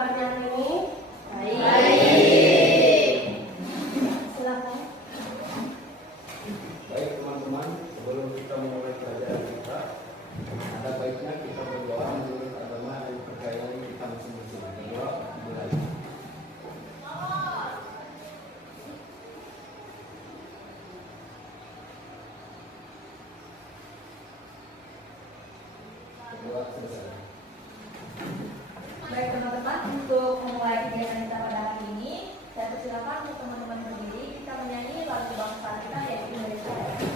kabarnya hari ini? Baik. Silakan. Baik teman-teman, sebelum kita memulai pelajaran kita, ada baiknya kita berdoa menurut agama dan kepercayaan kita masing-masing. Berdoa mulai. Berdoa selesai. Baik teman-teman, untuk memulai kegiatan kita pada hari ini, saya persilakan untuk teman-teman berdiri. Kita menyanyi lagu kebangsaan kita yaitu Indonesia Raya.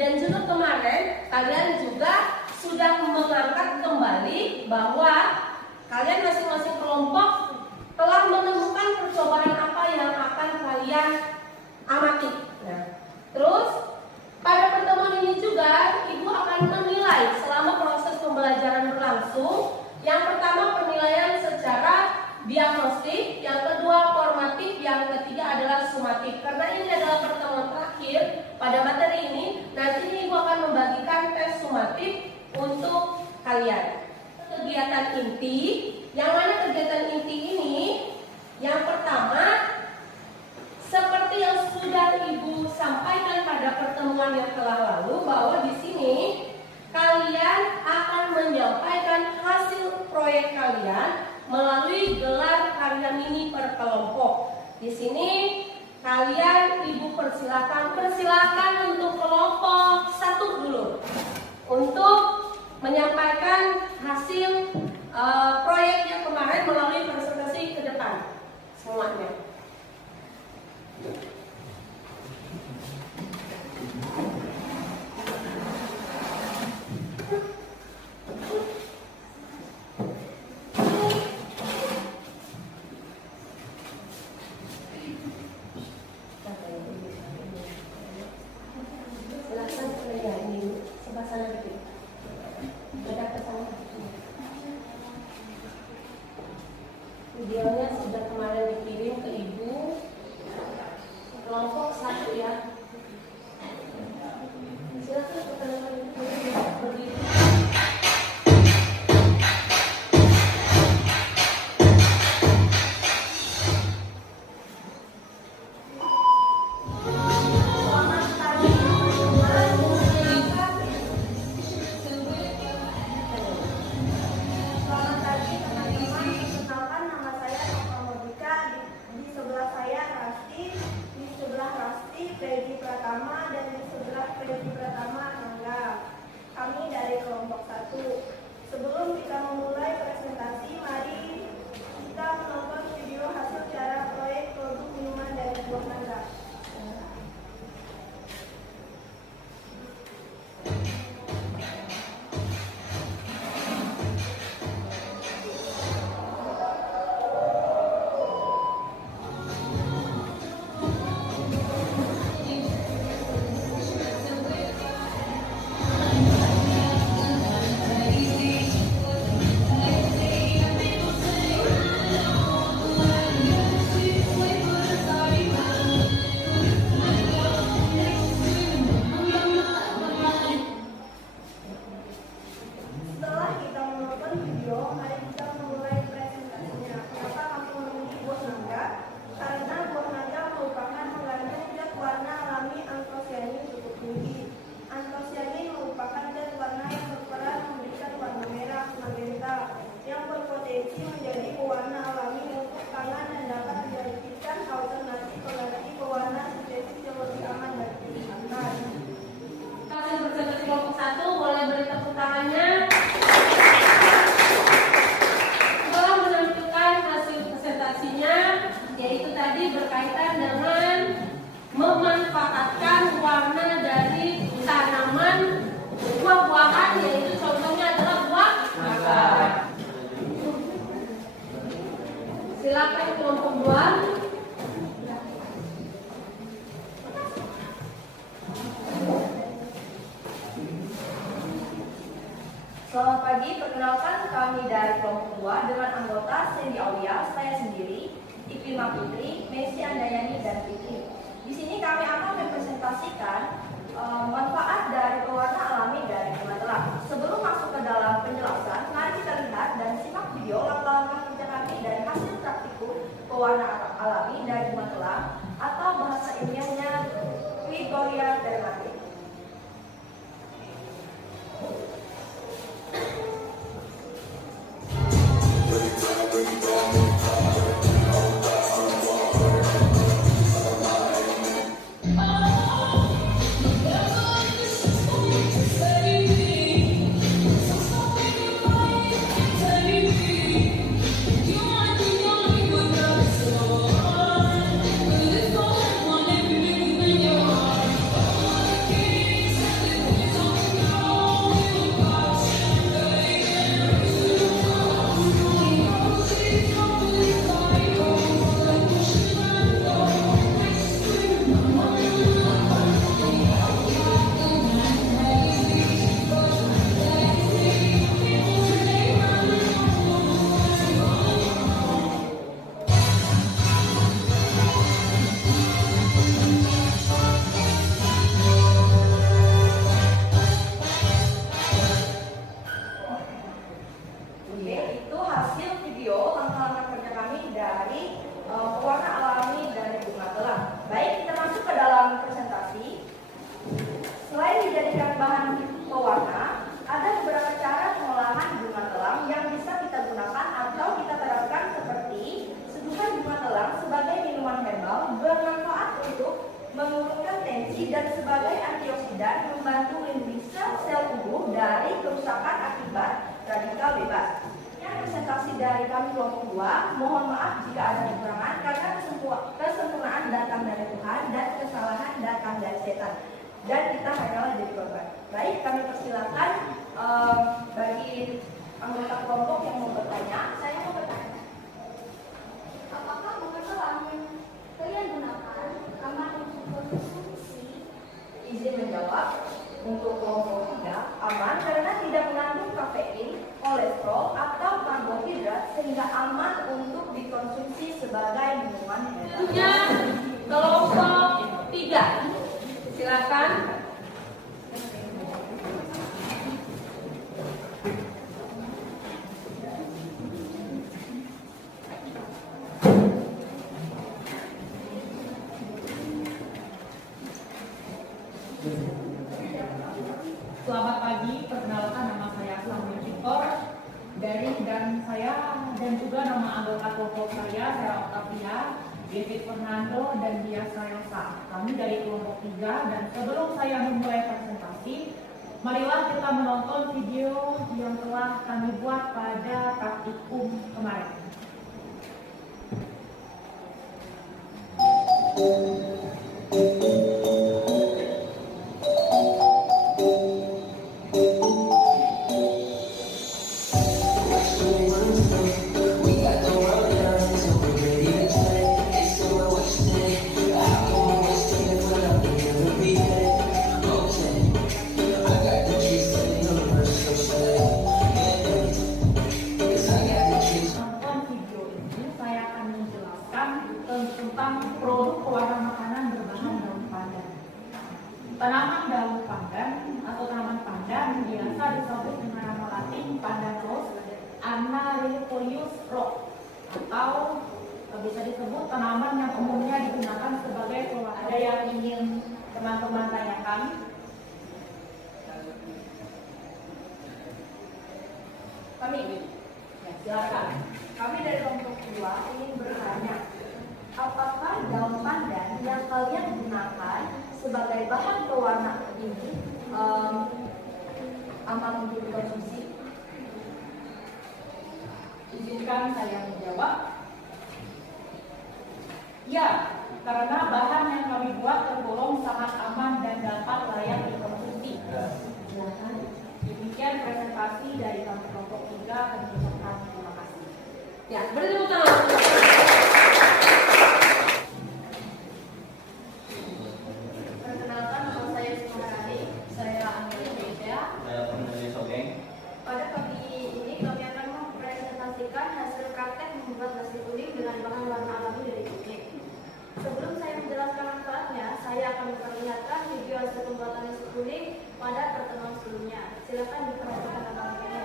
Dan juga kemarin kalian juga sudah mengangkat kembali bahwa kalian masing-masing kelompok telah menemukan percobaan apa yang akan kalian amati. Nah, terus pada pertemuan ini juga Ibu akan menilai selama proses pembelajaran Kegiatan inti, yang mana kegiatan inti ini yang pertama seperti yang sudah Ibu sampaikan pada pertemuan yang telah lalu, bahwa di sini kalian akan menyampaikan hasil proyek kalian melalui gelar karya mini per kelompok. Di sini kalian Ibu persilakan untuk kelompok 1 dulu untuk menyampaikan hasil proyek yang kemarin melalui presentasi ke depan semuanya. Videonya sudah kemarin dikirim ke Ibu, kelompok 1 ya. Silakan perkenalkan Ibu berdiri. Sebelum kita memulai presentasi, mari kita menonton video hasil cara proyek produk minuman dari buah naga. Berkaitan dengan memanfaatkan warna dari tanaman buah-buahan, yaitu contohnya adalah buah naga. Silakan kelompok 2. Selamat pagi, perkenalkan kami dari kelompok 2 dengan anggota Sandy Aulia, saya sendiri, Iklima Putri, Messi Andayani, dan Fitri. Di sini kami akan mempresentasikan manfaat dari pewarna alami dari bunga telang. Sebelum masuk ke dalam penjelasan, mari kita lihat dan simak video langkah-langkah kerja kami dari hasil praktikum pewarna alami dari bunga telang atau bahasa ilmiahnya Clitoria dermatis. You Oke, itu hasil video langkah-langkah kerja kami dari pewarna alami dari bunga telang. Baik, kita masuk ke dalam presentasi. Selain dijadikan bahan pewarna, ada beberapa cara pengolahan bunga telang yang bisa kita gunakan atau kita terapkan, seperti seduhan bunga telang sebagai minuman herbal bermanfaat untuk menurunkan tensi dan sebagai antioksidan membantu melindungi sel tubuh dari kerusakan akibat radikal bebas. Yang presentasi dari kami kelompok 2, mohon maaf jika ada kekurangan karena kesempurnaan datang dari Tuhan dan kesalahan datang dari setan. Dan kita hanyalah jadi korban. Baik, kami persilakan bagi anggota kelompok yang mau bertanya. Saya mau bertanya, apakah bunga telang yang kalian gunakan aman untuk konsumsi? Izin menjawab, untuk kelompok 3 aman karena tidak mengandung kafein, kolesterol, atau karbohidrat sehingga aman untuk dikonsumsi sebagai minuman herbal. Punya kelompok 3. Silakan. Selamat pagi, perkenalkan nama saya Samuel Victor dan juga nama anggota kelompok saya Octavia, David Fernando, dan Dia Sayosa. Kami dari kelompok 3, dan sebelum saya memulai presentasi, marilah kita menonton video yang telah kami buat pada praktikum kemarin. Tanaman daun pandan atau tanaman pandan biasa disebut dengan nama latin pandan rose, Anarilifolia rock, atau bisa disebut tanaman yang umumnya digunakan sebagai pewarna. Ada yang ingin teman-teman tanyakan? Kami, ya, silakan. Kami dari kelompok 2 ingin bertanya, apakah daun pandan yang kalian gunakan sebagai bahan pewarna ini aman untuk dikonsumsi? Izinkan saya menjawab. Ya, karena bahan yang kami buat tergolong sangat aman dan dapat layak dikonsumsi. Silakan. Demikian presentasi dari kami kelompok 3. Kami ucapkan terima kasih. Ya, beri tepuk tangan. Perkenalkan, nama saya Sumarani. Saya Angela Indonesia. Saya Fernando Sogeng. Pada pagi ini kami akan mempresentasikan hasil praktek membuat nasi kuning dengan bahan warna alami dari kuning. Sebelum saya menjelaskan manfaatnya, saya akan memperlihatkan video hasil pembuatan nasi kuning pada pertemuan sebelumnya. Silakan diperhatikan rekamannya.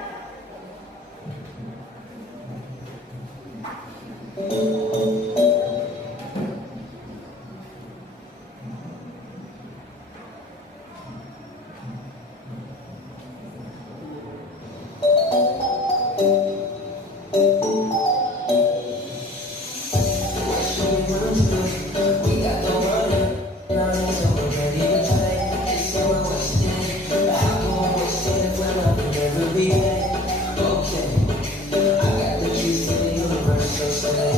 Okay, I got the keys to the universe, so say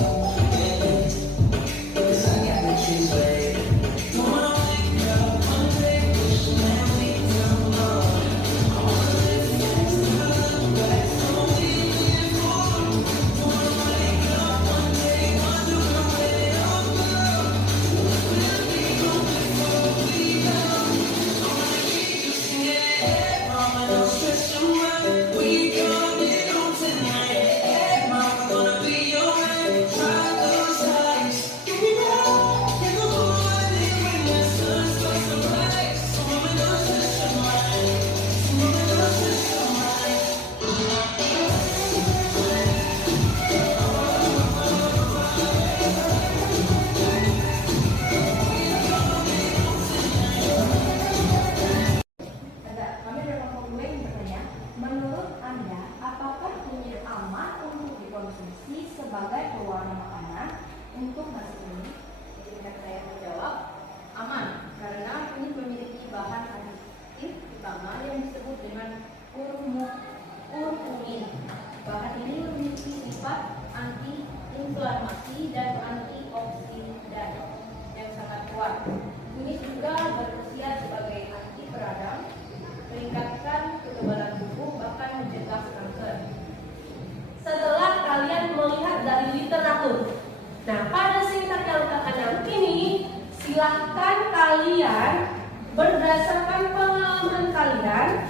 kalian berdasarkan pengalaman kalian,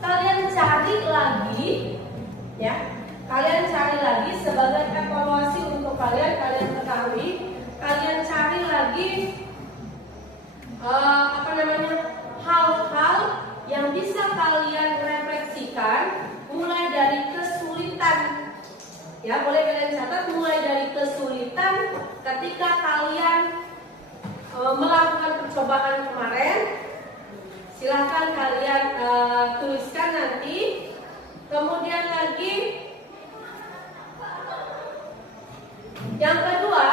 kalian cari lagi, ya. Kalian cari lagi sebagai evaluasi untuk kalian ketahui, kalian cari lagi hal-hal yang bisa kalian refleksikan, mulai dari kesulitan, ya boleh kalian catat, mulai dari kesulitan ketika kalian melakukan percobaan kemarin. Silahkan kalian tuliskan nanti. Kemudian lagi yang kedua,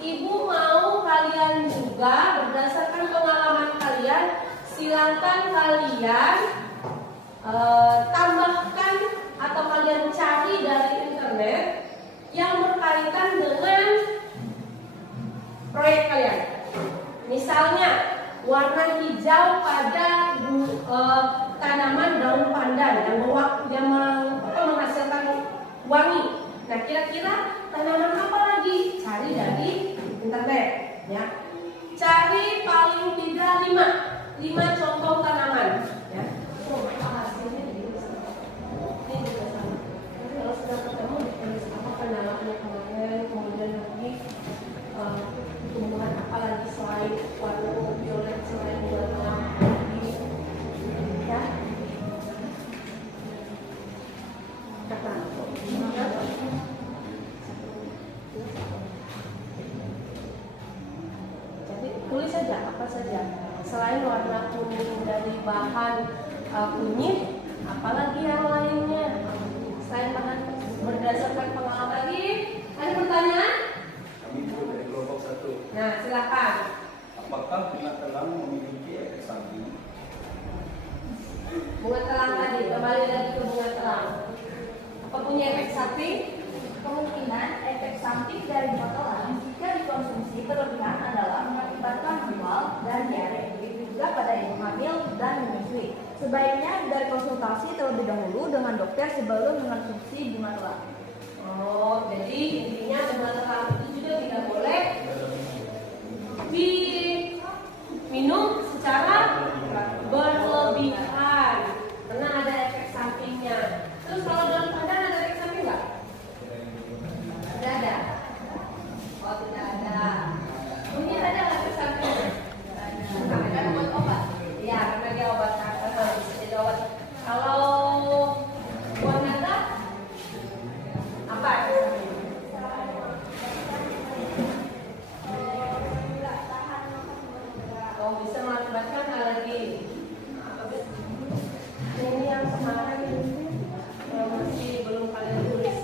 ibu mau kalian juga berdasarkan pengalaman kalian, silahkan kalian tambahkan atau kalian cari dari internet yang berkaitan dengan proyek kalian. Misalnya warna hijau pada tanaman daun pandan yang menghasilkan wangi. Nah, kira-kira tanaman apa lagi? Cari dari internet, ya. Cari paling tidak 5 contoh tanaman, ya. Hasilnya ini juga sama. Kalau sudah ketemu ditulis apa kendalanya kemarin, kemudian lagi tumbuhan apa lagi selain warna violet, selain warna ini, ya. Jadi tulis saja apa saja selain warna kuning dari bahan kunyit, apalagi yang lainnya selain bahan berdasarkan pengalaman. Lagi ada pertanyaan? Kami itu dari kelompok 1. Nah, silakan. Apakah bunga telang memiliki efek samping? Bunga telang tadi, kembali lagi ke bunga telang. Apa punya efek samping? Kemungkinan efek samping dari bunga telang jika dikonsumsi berlebihan adalah mengakibatkan mual dan diare, begitu juga pada ibu hamil dan menyusui. Sebaiknya dari konsultasi terlebih dahulu dengan dokter sebelum mengonsumsi bunga telang. Oh, jadi intinya bunga telang itu juga tidak boleh diminum secara berlebihan karena ada efek sampingnya. Terus kalau daun pandan ada efek samping nggak? Tidak ada. Oh, tidak ada. Mungkin ada efek sampingnya. Ada buat obat. Iya, karena dia obat kanker, bisa jadi obat. Kalau buat naga apa? Oh, bisa mengakibatkan alergi. Ini yang kemarin masih belum kalian tulis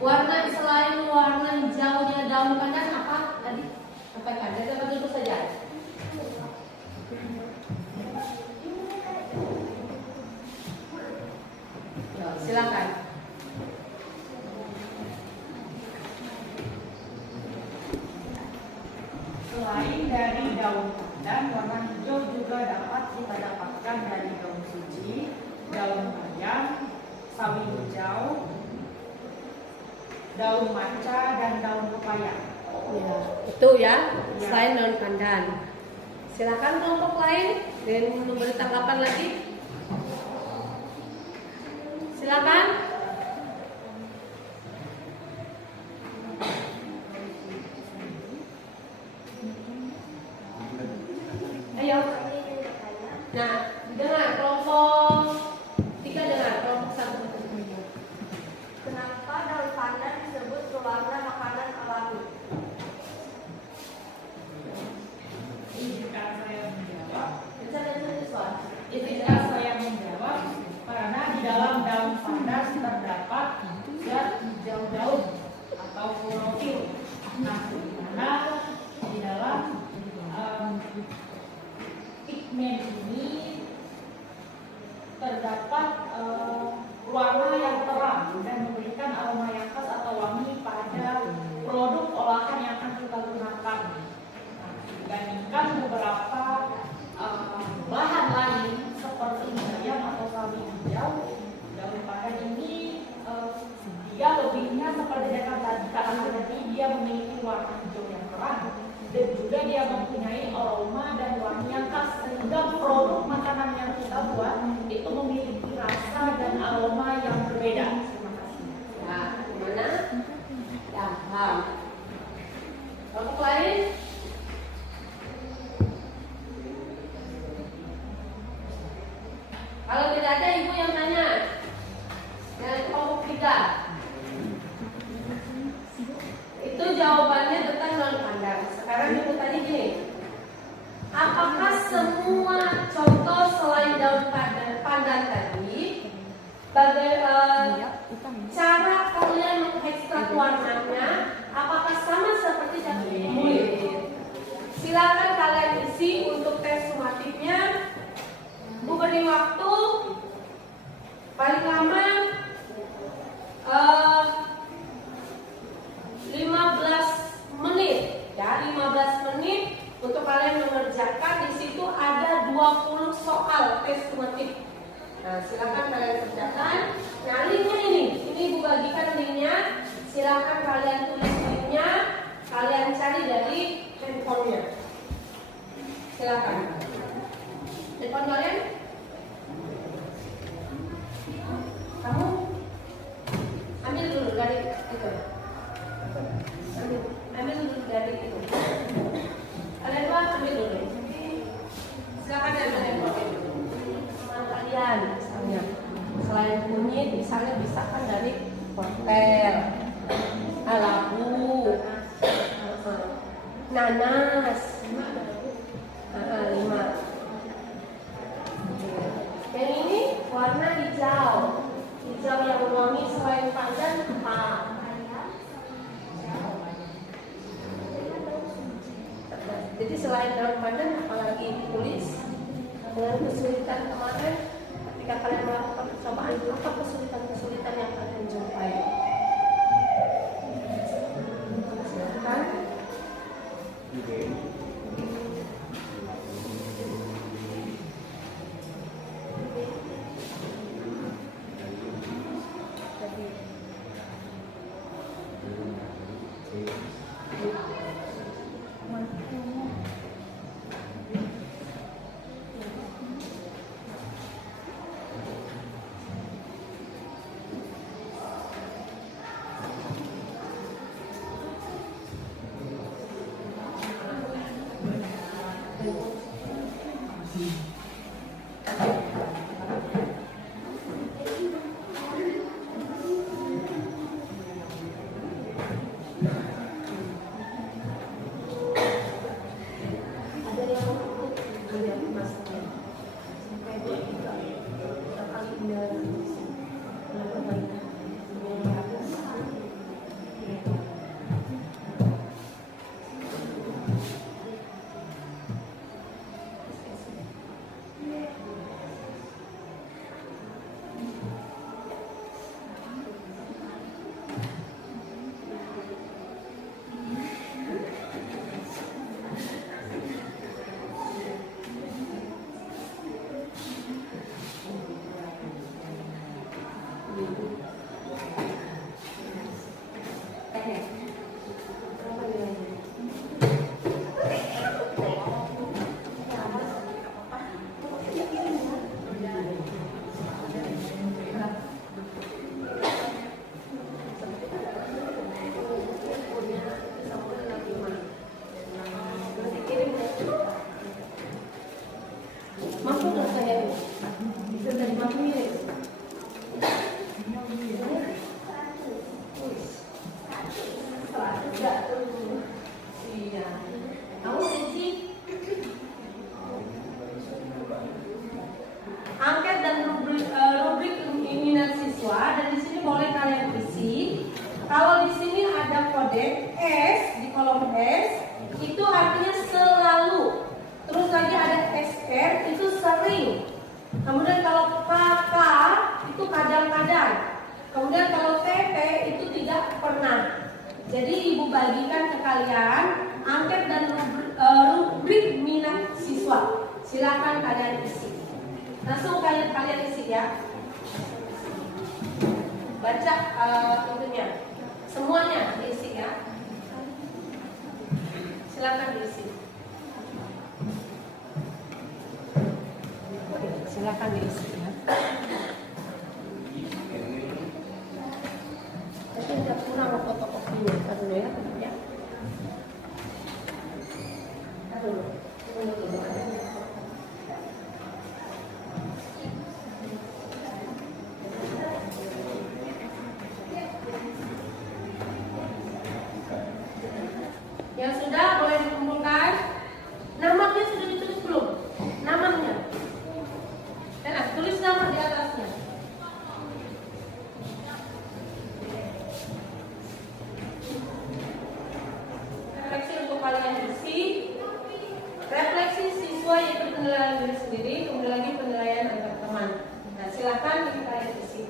warna selain warna hijaunya daun pandan apa tadi? Apa kan? Jadi apa dulu saja? Ya, silakan. Selain dari daun pandan, warna hijau juga dapat kita dapatkan dari daun suji, daun bayam, sawi hijau, daun matcha, dan daun pepaya. Ya, itu ya. Selain daun pandan. Silakan kelompok lain dan memberi tanggapan lagi. Silakan. Nah, dengar kelompok 3 dengar kelompok 1. Kenapa daun pandan disebut pewarna makanan alami? Izinkan saya menjawab. Izinkan Saya menjawab karena di dalam daun pandan terdapat zat hijau daun atau klorofil. Nah, di mana di dalam pigmen ini terdapat warna yang terang dan memberikan aroma yang khas atau wangi pada produk olahan yang akan kita gunakan. Nah, dibandingkan beberapa bahan lain seperti bayam atau sawi hijau, daun pandan ini dia lebihnya seperti yang tadi dia memiliki warna hijau yang terang dan juga dia mempunyai aroma dan wangi yang khas sehingga produk makanan yang kita buat itu memiliki rasa dan aroma yang berbeda. Terima kasih. Nah, gimana? Ya, paham. Kelompok lain? Kalau tidak ada ibu yang tanya. Yang kelompok 3. Itu jawabannya tentang daun pandan. Sekarang ibu tadi gini. Apakah semua contoh selain daun pandan tadi cara kalian mengekstrak warnanya apakah sama seperti tadi? Silakan kalian isi untuk tes sumatifnya. Bu beri waktu paling lama 15 menit ya, 15 menit untuk kalian mengerjakan. Di situ ada 20 soal tes sumatif. Nah, silakan kalian kerjakan. Nah, linknya ini Bu bagikan linknya. Silakan kalian tulis linknya, kalian cari dari handphonenya. Silakan. Handphone kalian? Kamu ambil dulu dari itu. Ambil dulu dari itu. Kalian dua ambil dulu. Silakan ambil handphone dulu. Teman kalian misalnya selain kunyit misalnya bisa kan dari hotel, labu, nanas, 5. Yang ini warna hijau, hijau yang wangi selain pandan apa? Jadi selain daun pandan apalagi tulis dengan kesulitan kemarin ketika kalian melakukan percobaan apa kesulitan-kesulitan yang kalian jumpai? Silakan. mirip. Iya. Kamu isi angket dan rubrik minat siswa, dan di sini boleh kalian isi. Kalau di sini ada kode S di kolom S, itu artinya selalu. Terus lagi ada SR, itu sering. Kemudian kalau KK itu kadang-kadang. Kemudian kalau TP itu tidak pernah. Jadi ibu bagikan ke kalian angket dan rubrik minat siswa. Silakan kalian isi. Langsung kalian isi ya. Baca itunya. Semuanya diisi ya. Silakan diisi. Silakan diisi ya. Tapi udah kurang fotokopinya, taruh dulu ya. Taruh dulu. Tunggu dulu. Yang sudah boleh dikumpulkan. Namanya sudah ditulis belum? Namanya. Nah, tulis nama di atasnya. Refleksi untuk kalian isi. Refleksi siswa yaitu penilaian diri sendiri, kemudian lagi penilaian antar teman. Nah, silakan kalian isi.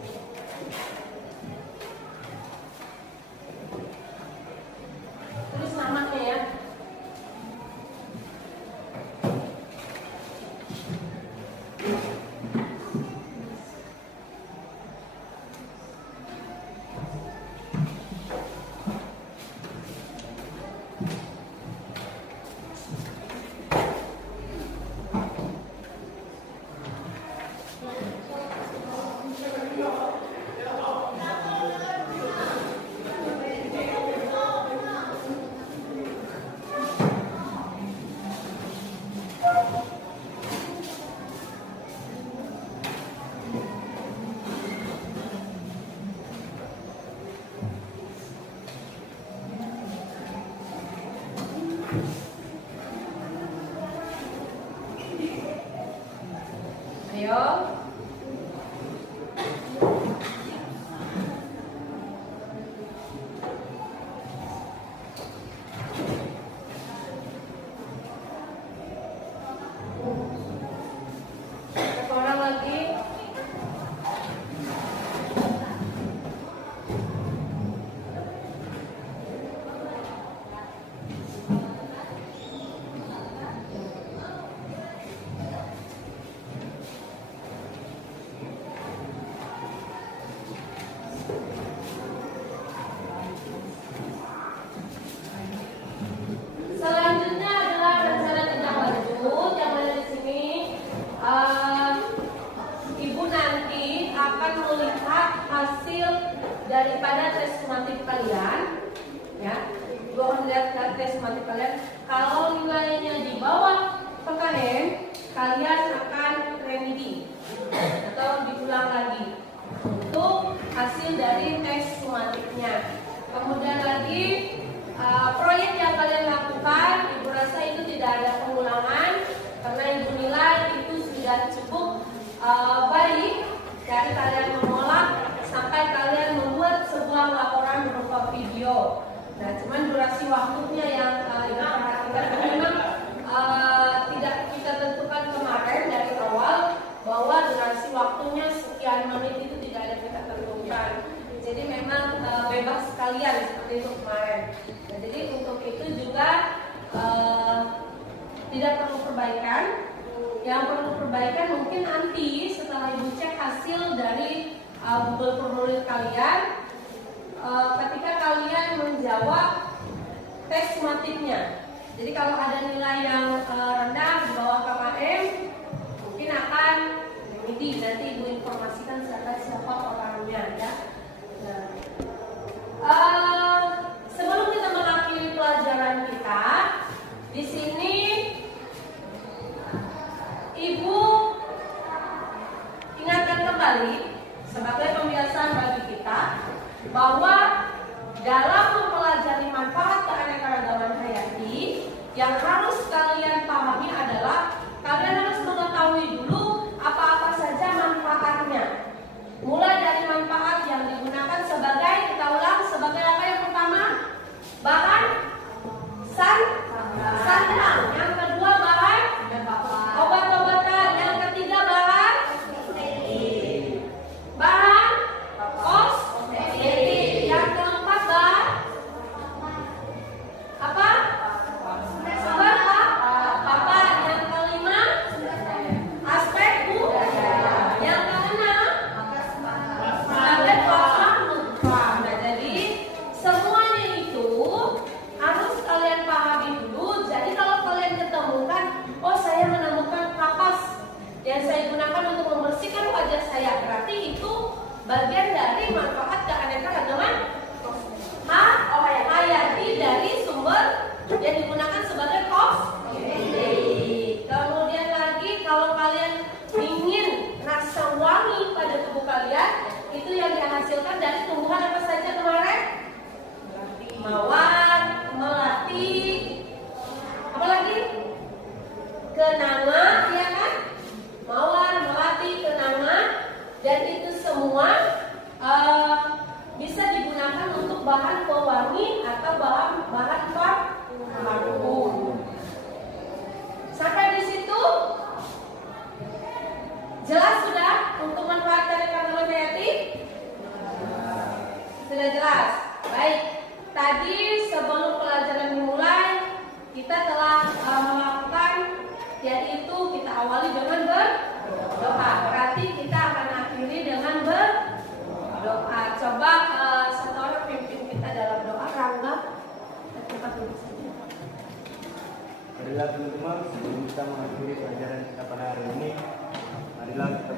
Tulis namanya ya. Ayo. Satu orang lagi. Selanjutnya adalah rencana tindak lanjut yang ada di sini. Ibu nanti akan melihat hasil daripada tes sumatif kalian, ya. Ibu akan melihat tes sumatif kalian. Kalau nilainya di bawah PKM, kalian akan remedi atau diulang lagi untuk hasil dari tes sumatifnya. Kemudian lagi proyek yang kalian lakukan, ibu rasa itu tidak ada pengulangan karena ibu nilai itu sudah cukup baik dari kalian mengolah sampai kalian membuat sebuah laporan berupa video. Nah, cuman durasi waktunya yang ibu perhatikan memang tidak kita tentukan kemarin dari awal bahwa durasi waktunya sekian menit itu tidak ada kita tentukan. Jadi memang bebas sekalian seperti itu kemarin. Nah, jadi untuk itu juga tidak perlu perbaikan. Yang perlu perbaikan mungkin nanti setelah ibu cek hasil dari Google Formulir kalian, ketika kalian menjawab tes sumatifnya. Jadi kalau ada nilai yang rendah di bawah KKM, mungkin akan remedi. Nanti ibu informasikan siapa orangnya ya. Sebelum kita mengakhiri pelajaran kita, di sini ibu ingatkan kembali kembali sebagai pembiasaan bagi kita bahwa dalam mempelajari manfaat keanekaragaman hayati, yang harus kalian pahami adalah kalian harus mengetahui dulu apa-apa saja manfaatnya. Mulai dari manfaat yang digunakan sebagai, kita ulang, sebagai apa yang pertama? Bahan sandang. Yang kedua bahan obat-obatan. Yang ketiga bahan kosmetik. Yang keempat bahan apa? Sumber papan. Yang kelima aspek budaya. Yang keenam sebagai plasma. Nah, jadi semuanya itu harus kalian pahami dulu. Jadi kalau kalian ketemukan, oh saya menemukan kapas yang saya gunakan untuk membersihkan wajah saya, berarti itu bagian dari manfaat keanekaragaman hayati dari sumber yang digunakan sebagai kosmetik. Kemudian lagi kalau kalian ingin rasa wangi pada tubuh kalian, itu yang dihasilkan dari tumbuhan apa saja kemarin? Mawar, melati, apa lagi? Kenanga, ya kan? Mawar, melati, kenanga, dan itu semua bisa digunakan untuk bahan pewangi atau bahan parfum. Sampai di situ jelas sudah untuk manfaat keanekaragaman hayati? Sudah jelas. Baik. Tadi sebelum pelajaran dimulai, kita telah melakukan, yaitu kita awali dengan berdoa. Berarti kita akan akhiri dengan berdoa. Coba satu orang pimpin kita dalam doa. Rangga, kita duduk saja. Marilah teman-teman, sebelum kita mengakhiri pelajaran kita pada hari ini, marilah kita